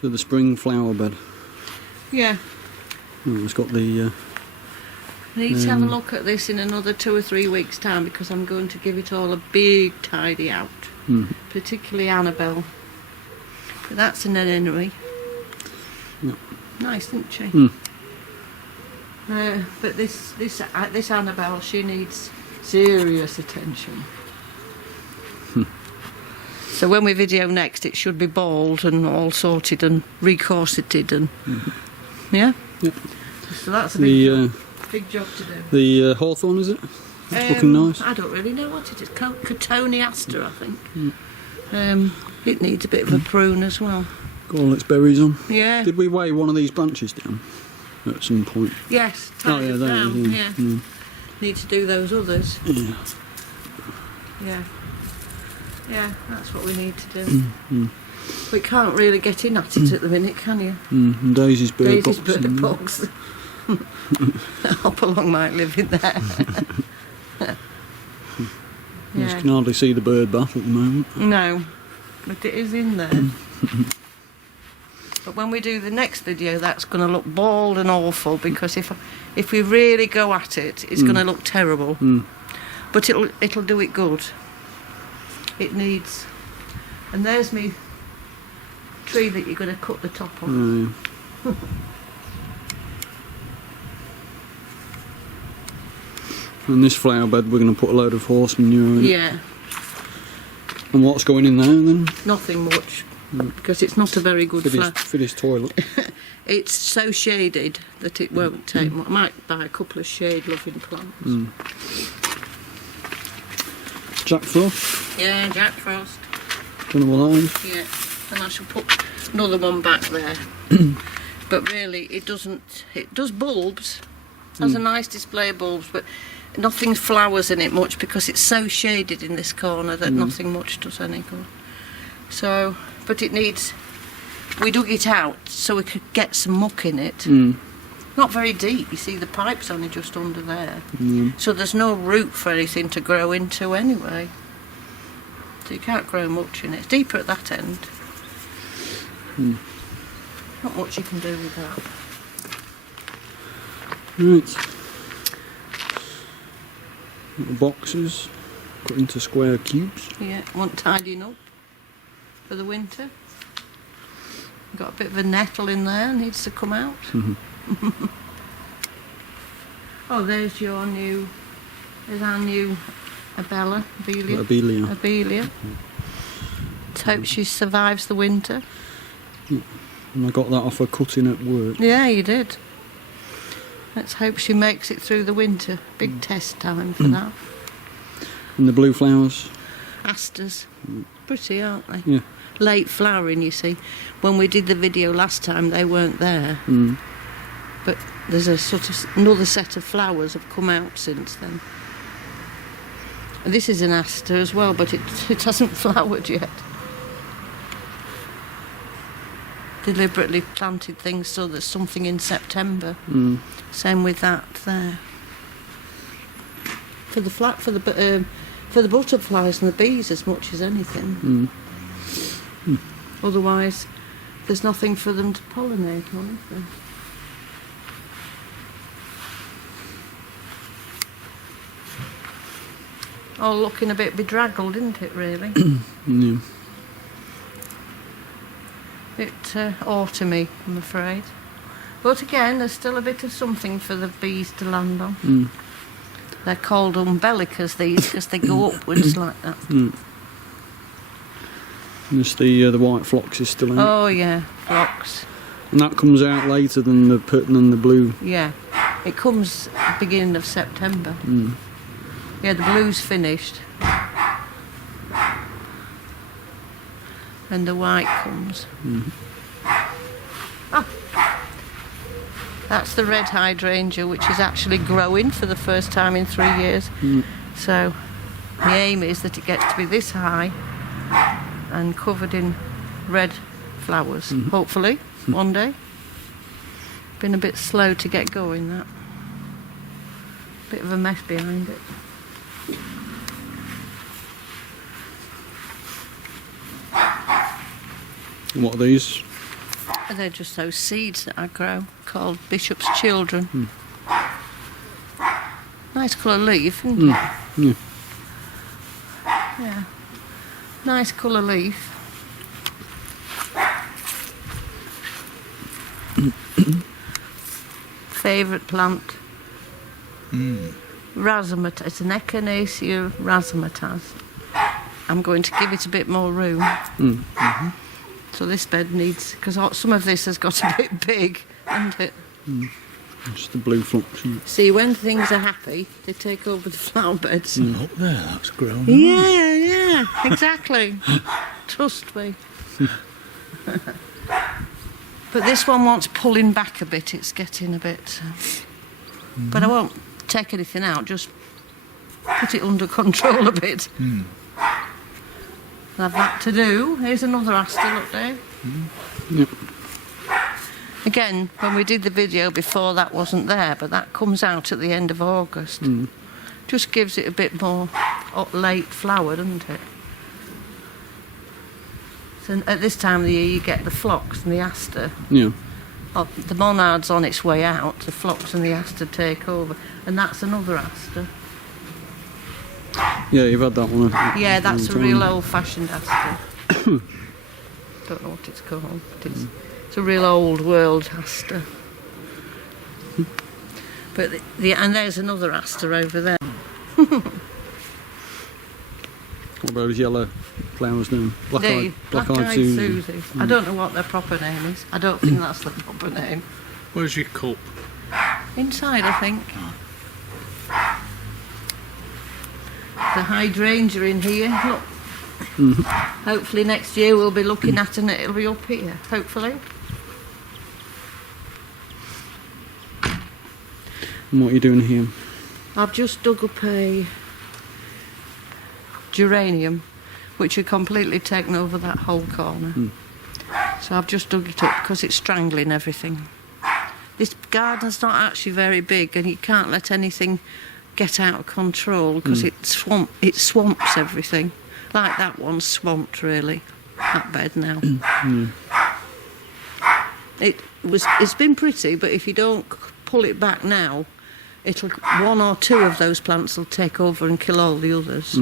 So the spring flower bed. Yeah. Oh, it's got the... I need to have a look at this in another 2 or 3 weeks' time because I'm going to give it all a big tidy out. Particularly Annabelle. But that's an anery. Yeah. Nice, isn't she? But this Annabelle, she needs serious attention. So when we video next, it should be bald and all sorted and recorseted and yeah. Yep. So that's a big job to do. The hawthorn, is it? It's looking nice. I don't really know what it is. Cotoneaster, I think. It needs a bit of a prune as well. Got all its berries on. Yeah. Did we weigh one of these branches down at some point? Yes. Oh yeah, there it is. Yeah. Need to do those others. Yeah. Yeah. Yeah, that's what we need to do. We can't really get in at it at the minute, can you? And Daisy's bird box. Daisy's bird box. Hopalong might live in there. You just can hardly see the bird bath at the moment. No, but it is in there. But when we do the next video, that's going to look bald and awful because if we really go at it, it's going to look terrible. But it'll do it good. It needs. And there's me tree that you're going to cut the top off. Yeah. And this flower bed, we're going to put a load of horse manure in. Yeah. And what's going in there then? Nothing much, because it's not a very good flower. For this toilet. It's so shaded that it won't take much. I might buy a couple of shade-loving plants. Jack Frost. Yeah, Jack Frost. Don't know what that is. Yeah, and I shall put another one back there. But really, it doesn't. It does bulbs. Has a nice display of bulbs, but nothing flowers in it much because it's so shaded in this corner that nothing much does any good. So, but it needs. We dug it out so we could get some muck in it. Not very deep. You see, the pipe's only just under there, so there's no root for anything to grow into anyway. So you can't grow much in it. It's deeper at that end. Not much you can do with that. Right. Little boxes cut into square cubes. Yeah, want tidying up for the winter. Got a bit of a nettle in there, needs to come out. Oh, there's our new Abelia. Abelia. Let's hope she survives the winter. And I got that off her cutting at work. Yeah, you did. Let's hope she makes it through the winter. Big test time for that. And the blue flowers. Asters. Pretty, aren't they? Yeah. Late flowering, you see. When we did the video last time, they weren't there. But there's a sort of another set of flowers have come out since then. And this is an aster as well, but it hasn't flowered yet. Deliberately planted things so there's something in September. Same with that there. For the butterflies and the bees as much as anything. Otherwise, there's nothing for them to pollinate on, is there? All looking a bit bedraggled, isn't it, really? Yeah. Bit autumny, I'm afraid. But again, there's still a bit of something for the bees to land on. They're called umbelicas, these, because they go upwards like that. Just the white phlox is still in. Oh yeah, phlox. And that comes out later than the blue. Yeah, it comes beginning of September. Yeah, the blue's finished. And the white comes. Oh, that's the red hydrangea, which is actually growing for the first time in 3 years. So the aim is that it gets to be this high and covered in red flowers, hopefully, one day. Been a bit slow to get going, that. Bit of a mess behind it. And what are these? They're just those seeds that I grow, called Bishop's Children. Nice colour leaf, isn't it? Yeah. Yeah. Nice colour leaf. Favourite plant? Razomataz. It's an Echinacea razomataz. I'm going to give it a bit more room. So this bed needs, because some of this has got a bit big, hasn't it? Just the blue flux. See, when things are happy, they take over the flower beds. Up there, that's grown. Yeah, exactly. Trust me. But this one wants pulling back a bit. It's getting a bit... But I won't take anything out, just put it under control a bit. I've that to do. Here's another aster, look there. Yep. Again, when we did the video before, that wasn't there, but that comes out at the end of August. Just gives it a bit more late flower, doesn't it? So at this time of the year, you get the phlox and the aster. Yeah. The monard's on its way out, the phlox and the aster take over, and that's another aster. Yeah, you've had that one. Yeah, that's a real old-fashioned aster. Don't know what it's called, but it's a real old world aster. But and there's another aster over there. What about those yellow flowers now? Black-eyed Susie. I don't know what their proper name is. I don't think that's the proper name. Where's your cup? Inside, I think. The hydrangea in here. Look. Hopefully next year we'll be looking at and it'll be up here. Hopefully. And what are you doing here? I've just dug up a geranium, which had completely taken over that whole corner. So I've just dug it up because it's strangling everything. This garden's not actually very big, and you can't let anything get out of control because it swamps everything. Like that one's swamped, really. That bed now. It's been pretty, but if you don't pull it back now, one or two of those plants will take over and kill all the others.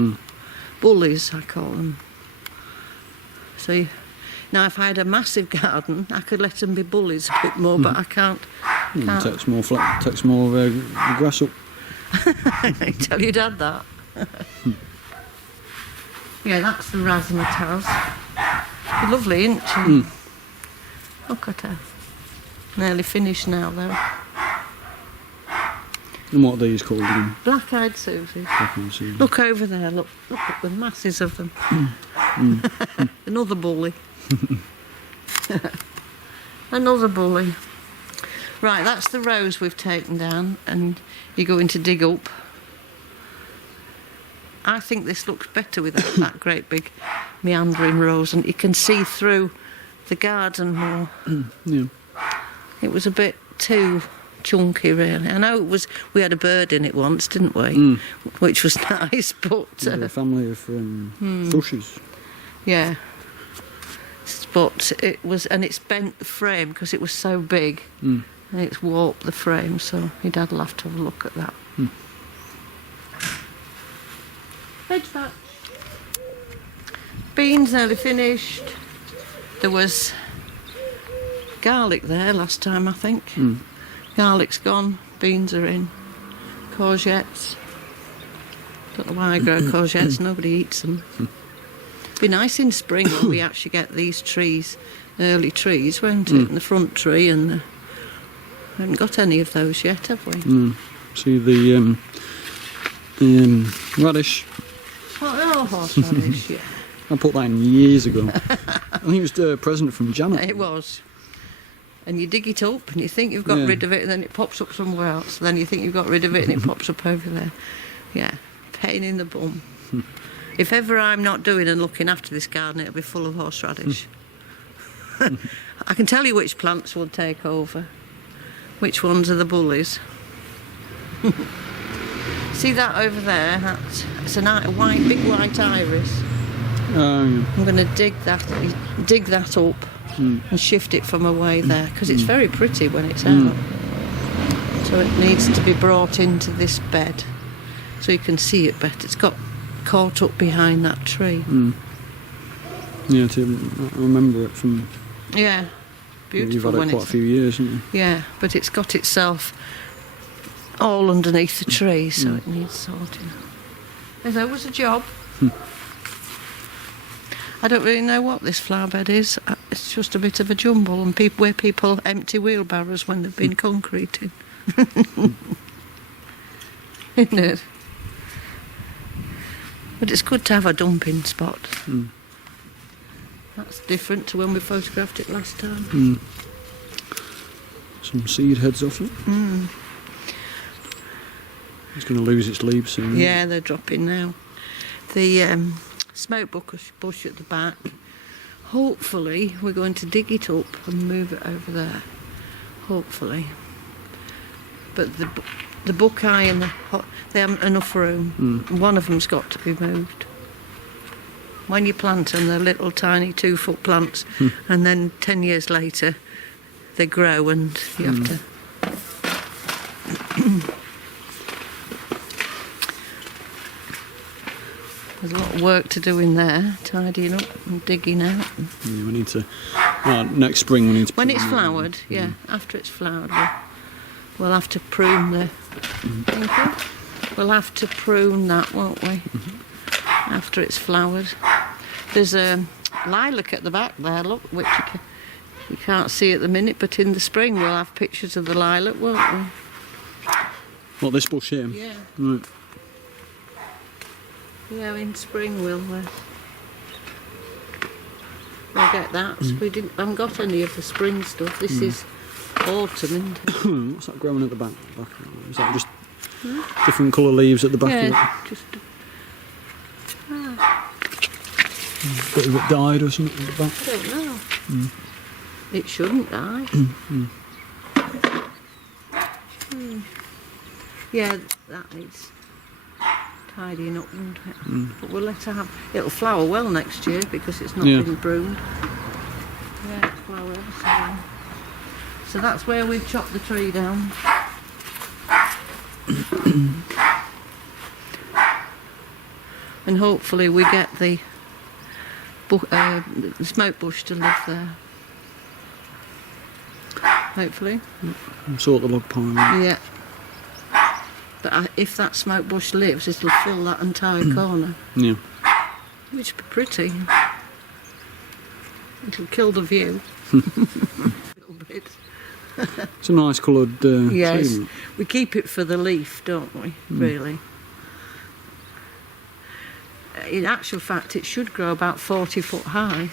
Bullies, I call them. So now, if I had a massive garden, I could let them be bullies a bit more, but I can't. Takes more grass up. I tell your dad that. Yeah, that's the razzmatazz. Lovely, isn't she? Look at her. Nearly finished now, though. And what are these called again? Black-eyed Susie. Black-eyed Susie. Look over there, look at the masses of them. Another bully. Another bully. Right, that's the rose we've taken down, and you're going to dig up. I think this looks better without that great big meandering rose, and you can see through the garden more. Yeah. It was a bit too chunky, really. I know we had a bird in it once, didn't we? Which was nice, but A family of thrushes. yeah. But it was, and it's bent the frame because it was so big, and it's warped the frame. So your dad will have to have a look at that. Veg that. Beans nearly finished. There was garlic there last time, I think. Garlic's gone, beans are in. Courgettes. Don't know why I grow courgettes, nobody eats them. Be nice in spring when we actually get these trees, early trees, won't it? And the front tree, and we haven't got any of those yet, have we? See the radish. Oh, horseradish, yeah. I put that in years ago. I think it was a present from Janet. It was. And you dig it up and you think you've got rid of it, and then it pops up somewhere else. Then you think you've got rid of it and it pops up over there. Yeah, pain in the bum. If ever I'm not doing and looking after this garden, it'll be full of horseradish. I can tell you which plants will take over. Which ones are the bullies. See that over there? It's a big white iris. I'm going to dig that up and shift it from away there, because it's very pretty when it's out. So it needs to be brought into this bed so you can see it better. It's got caught up behind that tree. Yeah, I remember it from. Yeah, beautiful. You've had it when quite a it's, few years, haven't you? yeah, but it's got itself all underneath the tree, so it needs sorting. There's always a job. I don't really know what this flower bed is. It's just a bit of a jumble, and where people empty wheelbarrows when they've been concreting. Isn't it? But it's good to have a dumping spot. That's different to when we photographed it last time. Some seed heads off it. It's going to lose its leaves soon. Yeah, they're dropping now. The smoke bush at the back, hopefully we're going to dig it up and move it over there. Hopefully. But the buckeye and they haven't enough room. One of them's got to be moved. When you plant them, they're little tiny 2-foot plants, and then 10 years later they grow and you have to... There's a lot of work to do in there, tidying up and digging out. Yeah, we need to. Next spring we need to. When it's flowered, yeah, after it's flowered, we'll have to prune the. Thank you. We'll have to prune that, won't we? After it's flowered. There's a lilac at the back there, look, which you can't see at the minute, but in the spring we'll have pictures of the lilac, won't we? What, this bush here? Yeah. Right. Yeah, in spring we'll get that. We haven't got any of the spring stuff. This is autumn, isn't it? What's that growing at the back? Is that just different colour leaves at the back of Yeah, just it? Bit of it died or something at the back? I don't know. It shouldn't die. Yeah, that needs tidying up, won't it? But we'll let her have. It'll flower well next year because it's not been pruned. Yeah, it'll flower ever so well. So that's where we've chopped the tree down. And hopefully we get the smoke bush to live there. Hopefully. Sort the log pile. Yeah. But if that smoke bush lives, it'll fill that entire corner. Yeah. Which would be pretty. It'll kill the view. A little bit. It's a nice coloured Yes. tree. We keep it for the leaf, don't we? Really. In actual fact, it should grow about 40 foot high.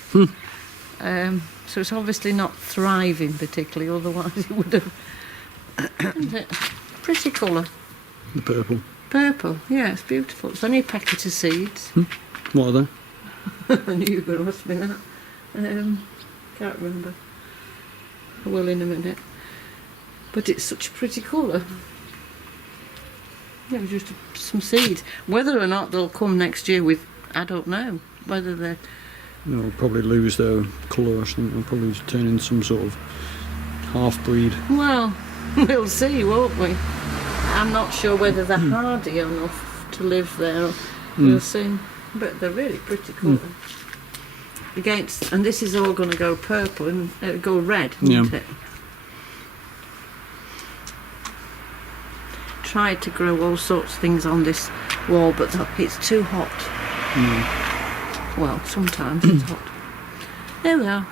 So it's obviously not thriving particularly, otherwise it would have. Isn't it? Pretty colour. The purple. Purple, yeah, it's beautiful. It's only a packet of seeds. What are they? I knew you were going to ask me that. Can't remember. I will in a minute. But it's such a pretty colour. It was just some seeds. Whether or not they'll come next year with, I don't know. Whether they're... They'll probably lose their colour or something. They'll probably turn into some sort of half-breed. Well, we'll see, won't we? I'm not sure whether they're hardy enough to live there. We'll see. But they're really pretty colour. And this is all going to go purple and go red, won't it? Tried to grow all sorts of things on this wall, but it's too hot. Well, sometimes it's hot. There we are.